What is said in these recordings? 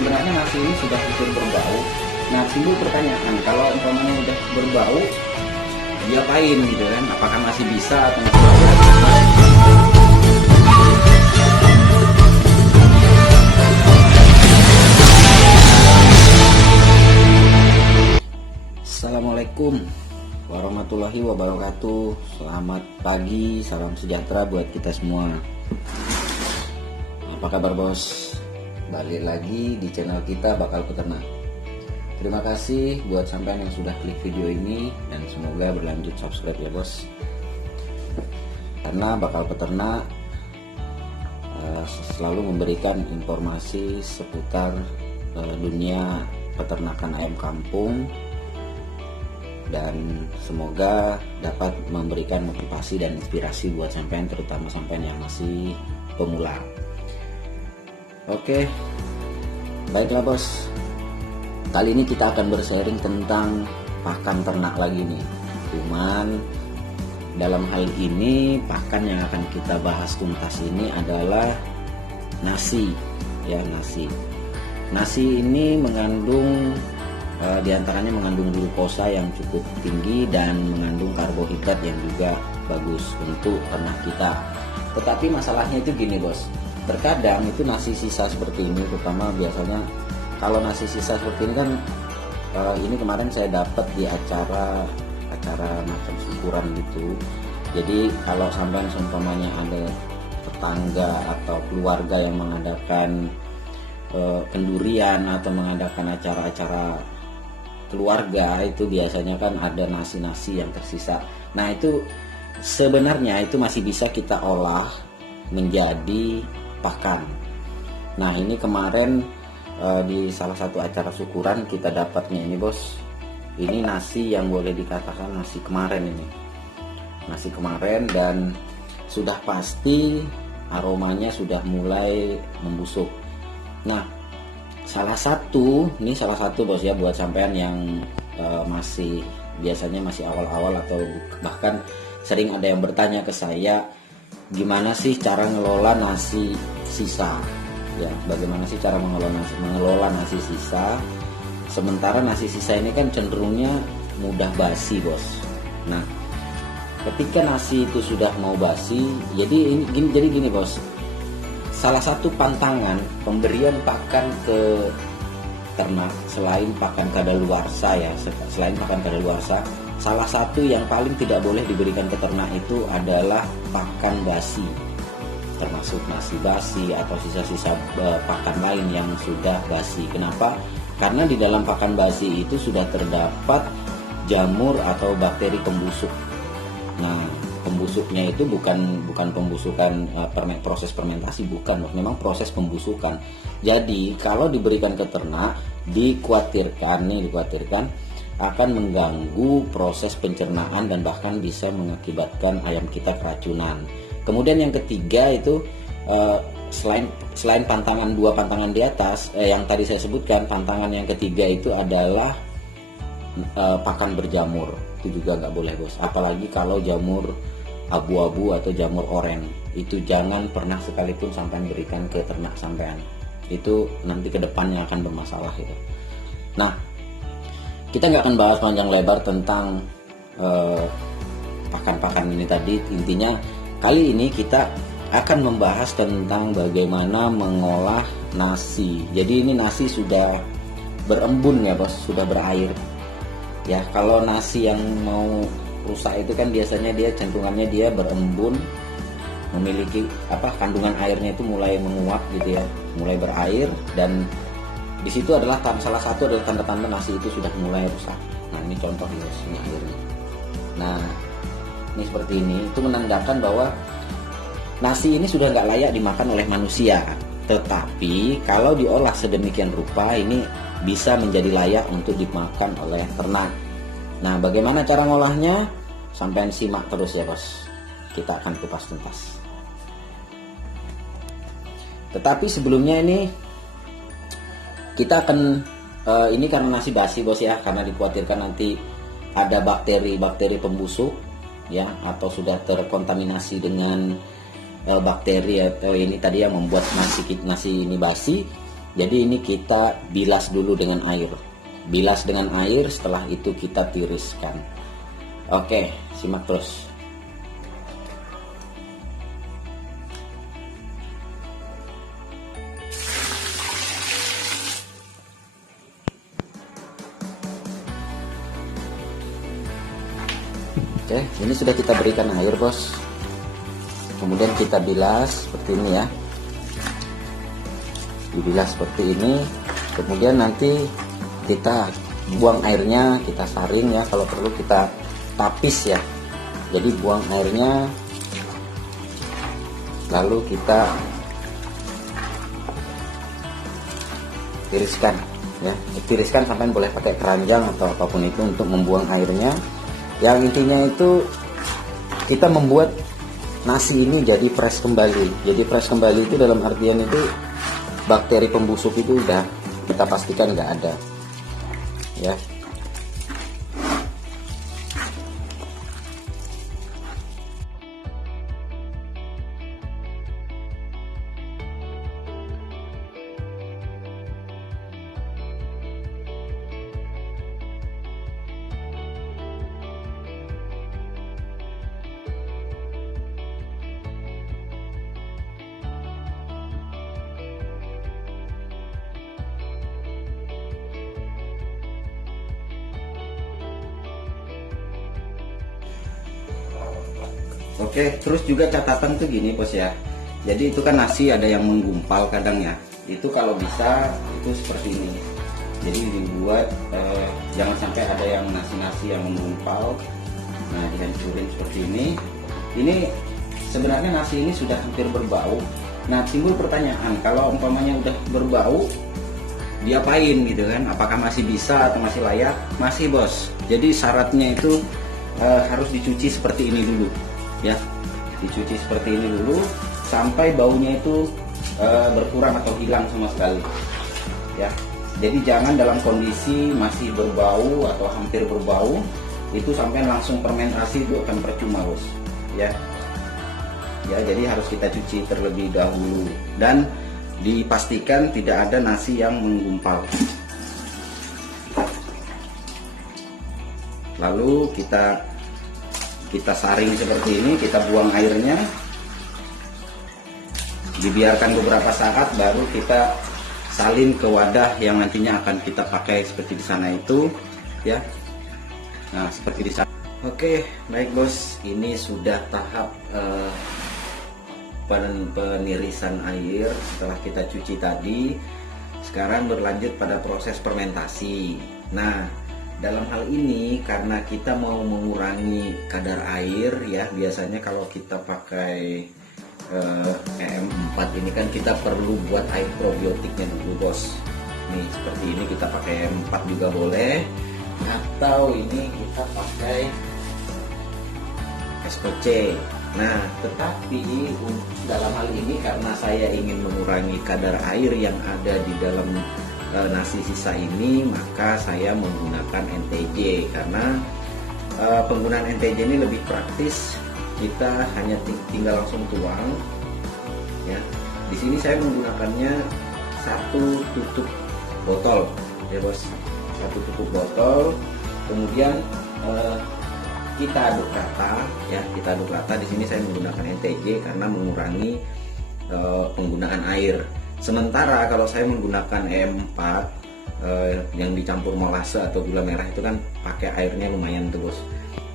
sebenarnya nasi ini sudah hampir berbau. Nah, timbul pertanyaan, kalau umpamanya udah berbau, diapain gitu kan? Apakah masih bisa atau masih? Assalamualaikum warahmatullahi wabarakatuh. Selamat pagi, salam sejahtera buat kita semua. Apa kabar bos? Balik lagi di channel kita Bakal Peternak. Terima kasih buat sampean yang sudah klik video ini, dan semoga berlanjut subscribe ya bos. Karena Bakal Peternak selalu memberikan informasi seputar dunia peternakan ayam kampung, dan semoga dapat memberikan motivasi dan inspirasi buat sampean, terutama sampean yang masih pemula. Oke, baiklah bos. Kali ini kita akan bersharing tentang pakan ternak lagi nih. Cuman dalam hal ini pakan yang akan kita bahas tuntas ini adalah nasi, ya nasi. Nasi ini mengandung diantaranya mengandung glukosa yang cukup tinggi dan mengandung karbohidrat yang juga bagus untuk ternak kita. Tetapi masalahnya itu gini bos, terkadang itu nasi sisa seperti ini, terutama biasanya kalau nasi sisa seperti ini kan ini kemarin saya dapat di acara macam syukuran gitu. Jadi kalau sampai seumpamanya ada tetangga atau keluarga yang mengadakan kendurian atau mengadakan acara-acara keluarga, itu biasanya kan ada nasi-nasi yang tersisa. Nah itu sebenarnya itu masih bisa kita olah menjadi pakan. Nah ini kemarin di salah satu acara syukuran kita dapatnya ini bos. Ini nasi yang boleh dikatakan nasi kemarin ini. Nasi kemarin, dan sudah pasti aromanya sudah mulai membusuk. Nah salah satu bos ya, buat sampean yang masih biasanya masih awal-awal atau bahkan sering ada yang bertanya ke saya, gimana sih cara ngelola nasi sisa, ya bagaimana sih cara mengelola nasi sisa, sementara nasi sisa ini kan cenderungnya mudah basi bos. Nah ketika nasi itu sudah mau basi, jadi gini bos, salah satu pantangan pemberian pakan ke ternak selain pakan kadaluarsa ya, selain pakan kadaluarsa, salah satu yang paling tidak boleh diberikan ke ternak itu adalah pakan basi, termasuk nasi basi atau sisa-sisa pakan lain yang sudah basi. Kenapa? Karena di dalam pakan basi itu sudah terdapat jamur atau bakteri pembusuk. Nah pembusuknya itu bukan pembusukan proses fermentasi, bukan, memang proses pembusukan. Jadi kalau diberikan ke ternak dikhawatirkan akan mengganggu proses pencernaan dan bahkan bisa mengakibatkan ayam kita keracunan. Kemudian yang ketiga itu selain dua pantangan di atas yang tadi saya sebutkan, pantangan yang ketiga itu adalah pakan berjamur. Itu juga nggak boleh bos, apalagi kalau jamur abu-abu atau jamur oranye, itu jangan pernah sekalipun sampai berikan ke ternak sampean, itu nanti ke depannya akan bermasalah gitu. Nah kita nggak akan bahas panjang lebar tentang pakan-pakan ini tadi. Intinya kali ini kita akan membahas tentang bagaimana mengolah nasi. Jadi ini nasi sudah berembun ya bos, sudah berair ya. Kalau nasi yang mau rusak itu kan biasanya dia cenderungannya dia berembun, memiliki kandungan airnya itu mulai menguap gitu ya, mulai berair, dan di situ adalah salah satu adalah tanda-tanda nasi itu sudah mulai rusak. Nah ini contoh ini airnya. Nah ini seperti ini, itu menandakan bahwa nasi ini sudah nggak layak dimakan oleh manusia. Tetapi kalau diolah sedemikian rupa, ini bisa menjadi layak untuk dimakan oleh ternak. Nah bagaimana cara ngolahnya? Sampai simak terus ya bos, kita akan kupas tuntas. Tetapi sebelumnya ini kita akan ini karena nasi basi bos ya, karena dikhawatirkan nanti ada bakteri pembusuk ya, atau sudah terkontaminasi dengan bakteri atau ini tadi yang membuat nasi ini basi. Jadi ini kita bilas dulu dengan air. Bilas dengan air, setelah itu kita tiriskan. Oke, simak terus. Oke, ini sudah kita berikan air, bos. Kemudian kita bilas seperti ini ya. Dibilas seperti ini. Kemudian nanti kita buang airnya, kita saring ya, kalau perlu kita tapis ya. Jadi buang airnya, lalu kita tiriskan ya. Tiriskan sampai boleh pakai keranjang atau apapun itu untuk membuang airnya. Yang intinya itu kita membuat nasi ini jadi fresh kembali. Jadi fresh kembali itu dalam artian itu bakteri pembusuk itu udah kita pastikan nggak ada ya. Oke, terus juga catatan tuh gini bos ya. Jadi itu kan nasi ada yang menggumpal kadang ya. Itu kalau bisa itu seperti ini. Jadi dibuat jangan sampai ada yang nasi-nasi yang menggumpal. Nah, dihancurin seperti ini. Ini sebenarnya nasi ini sudah hampir berbau. Nah, timbul pertanyaan, kalau umpamanya udah berbau, diapain gitu kan? Apakah masih bisa atau masih layak? Masih bos. Jadi syaratnya itu harus dicuci seperti ini dulu. Ya, dicuci seperti ini dulu sampai baunya itu berkurang atau hilang sama sekali ya. Jadi jangan dalam kondisi masih berbau atau hampir berbau itu sampai langsung fermentasi, itu akan percuma bos ya. Ya, jadi harus kita cuci terlebih dahulu dan dipastikan tidak ada nasi yang menggumpal. Lalu kita saring seperti ini, kita buang airnya, dibiarkan beberapa saat, baru kita salin ke wadah yang nantinya akan kita pakai seperti di sana itu ya. Nah, seperti di sana. Oke, baik bos, ini sudah tahap penirisan air setelah kita cuci tadi. Sekarang berlanjut pada proses fermentasi. Nah, dalam hal ini karena kita mau mengurangi kadar air ya, biasanya kalau kita pakai EM4 ini kan kita perlu buat air probiotiknya dulu bos. Nih seperti ini kita pakai EM4 juga boleh, atau ini kita pakai SPC. Nah, tetapi dalam hal ini karena saya ingin mengurangi kadar air yang ada di dalam nasi sisa ini, maka saya menggunakan NTJ karena penggunaan NTJ ini lebih praktis. Kita hanya tinggal langsung tuang ya. Di sini saya menggunakannya 1 tutup botol ya bos, 1 tutup botol. Kemudian kita aduk rata ya, kita aduk rata. Di sini saya menggunakan NTJ karena mengurangi penggunaan air. Sementara kalau saya menggunakan EM4 yang dicampur molase atau gula merah itu kan pakai airnya lumayan terus.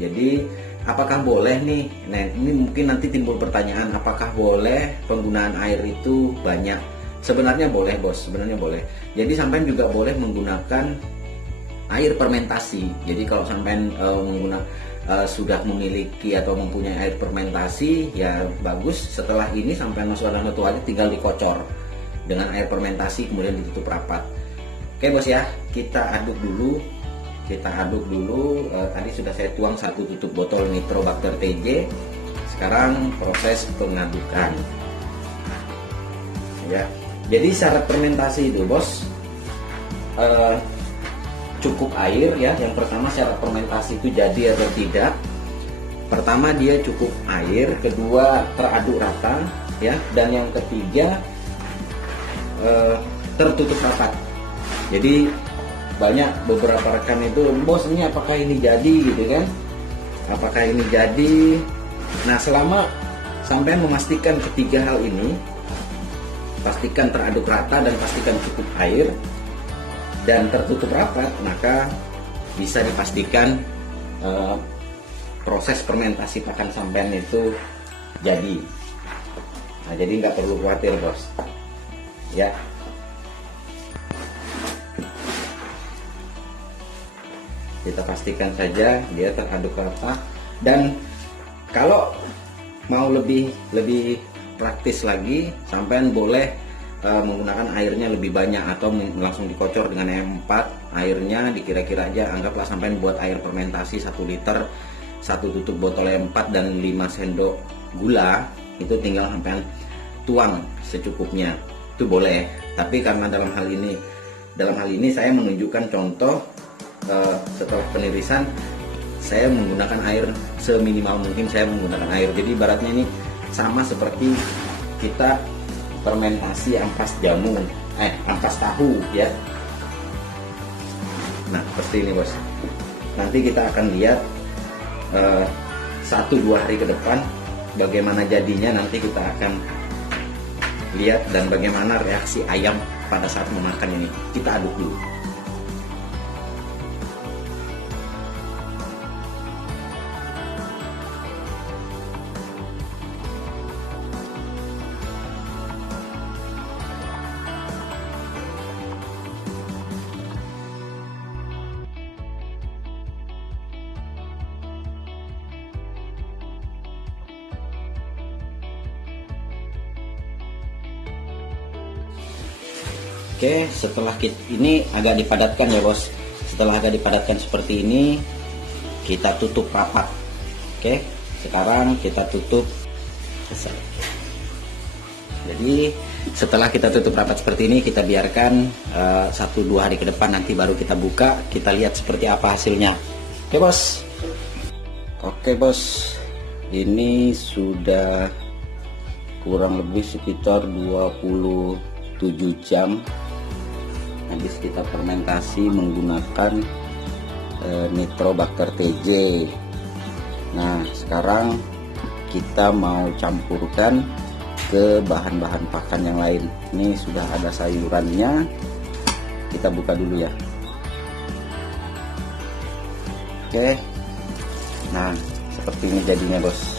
Jadi apakah boleh nih? Nah, ini mungkin nanti timbul pertanyaan, apakah boleh penggunaan air itu banyak? Sebenarnya boleh bos, sebenarnya boleh. Jadi sampean juga boleh menggunakan air fermentasi. Jadi kalau sampean sudah memiliki atau mempunyai air fermentasi ya bagus. Setelah ini sampean masuk dalam satu aja, tinggal dikocor dengan air fermentasi kemudian ditutup rapat. Oke bos ya, kita aduk dulu. Tadi sudah saya tuang 1 tutup botol Nitrobacter TJ. Sekarang proses pengadukan ya. Jadi syarat fermentasi itu bos cukup air ya. Yang pertama syarat fermentasi itu jadi atau tidak. Pertama dia cukup air, kedua teraduk rata ya, dan yang ketiga tertutup rapat. Jadi banyak beberapa rekan itu, bos ini apakah ini jadi gitu kan, apakah ini jadi. Nah, selama sampai memastikan ketiga hal ini, pastikan teraduk rata dan pastikan cukup air dan tertutup rapat, maka bisa dipastikan proses fermentasi pakan sampean itu jadi. Nah, jadi nggak perlu khawatir bos ya. Kita pastikan saja dia teraduk rata. Dan kalau mau lebih praktis lagi, sampean boleh menggunakan airnya lebih banyak atau langsung dikocor dengan M4. Airnya dikira-kira aja, anggaplah sampean buat air fermentasi 1 liter, 1 tutup botol M4 dan 5 sendok gula, itu tinggal sampean tuang secukupnya, itu boleh. Tapi karena dalam hal ini saya menunjukkan contoh, setelah penirisan saya menggunakan air seminimal mungkin, saya menggunakan air. Jadi ibaratnya ini sama seperti kita fermentasi ampas jamu, ampas tahu ya. Nah, seperti ini bos. Nanti kita akan lihat 1-2 hari ke depan bagaimana jadinya. Nanti kita akan lihat dan bagaimana reaksi ayam pada saat memakan ini. Kita aduk dulu. Oke, setelah ini agak dipadatkan ya bos. Setelah agak dipadatkan seperti ini, kita tutup rapat. Oke, sekarang kita tutup. Jadi setelah kita tutup rapat seperti ini, kita biarkan 1-2 hari ke depan. Nanti baru kita buka, kita lihat seperti apa hasilnya. Oke bos. Oke bos, ini sudah kurang lebih sekitar 27 jam habis kita fermentasi menggunakan Nitrobacter TJ. Nah, sekarang kita mau campurkan ke bahan-bahan pakan yang lain. Ini sudah ada sayurannya, kita buka dulu ya. Oke, nah seperti ini jadinya bos.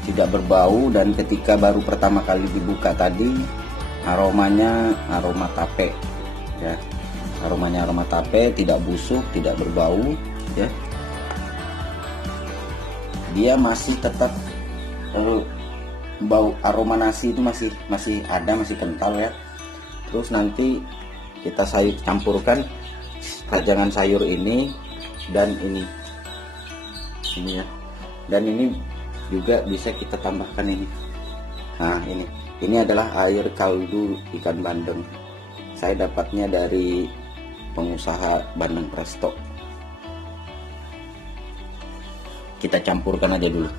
Tidak berbau, dan ketika baru pertama kali dibuka tadi aromanya aroma tape ya, aromanya aroma tape, tidak busuk, tidak berbau ya. Dia masih tetap bau aroma nasi itu masih ada, masih kental ya. Terus nanti kita campurkan pajangan sayur ini dan ini ya, dan ini juga bisa kita tambahkan ini. Nah, ini adalah air kaldu ikan bandeng. Saya dapatnya dari pengusaha Bandeng Presto. Kita campurkan aja dulu.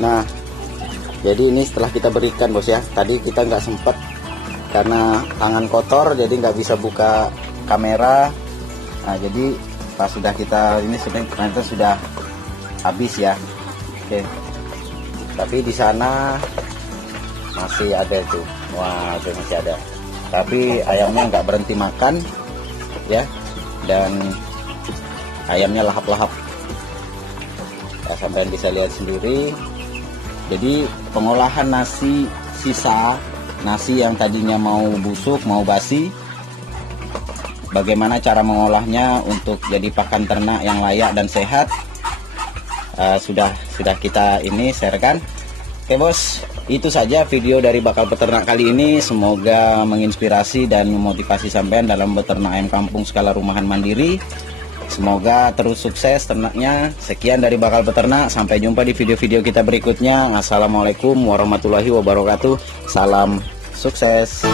Nah, jadi ini setelah kita berikan bos ya. Tadi kita nggak sempat karena tangan kotor, jadi nggak bisa buka kamera. Nah, jadi pas sudah kita ini ternyata sudah habis ya. Oke, tapi di sana masih ada itu. Wah, itu masih ada. Tapi ayamnya nggak berhenti makan ya, dan ayamnya lahap-lahap. Ya, sampai bisa lihat sendiri. Jadi pengolahan nasi sisa, nasi yang tadinya mau busuk, mau basi, bagaimana cara mengolahnya untuk jadi pakan ternak yang layak dan sehat, sudah kita ini sharekan. Oke bos, itu saja video dari Bakal Peternak kali ini. Semoga menginspirasi dan memotivasi sampean dalam beternak ayam kampung skala rumahan mandiri. Semoga terus sukses ternaknya. Sekian dari Bakal Peternak, sampai jumpa di video-video kita berikutnya. Assalamualaikum warahmatullahi wabarakatuh. Salam sukses.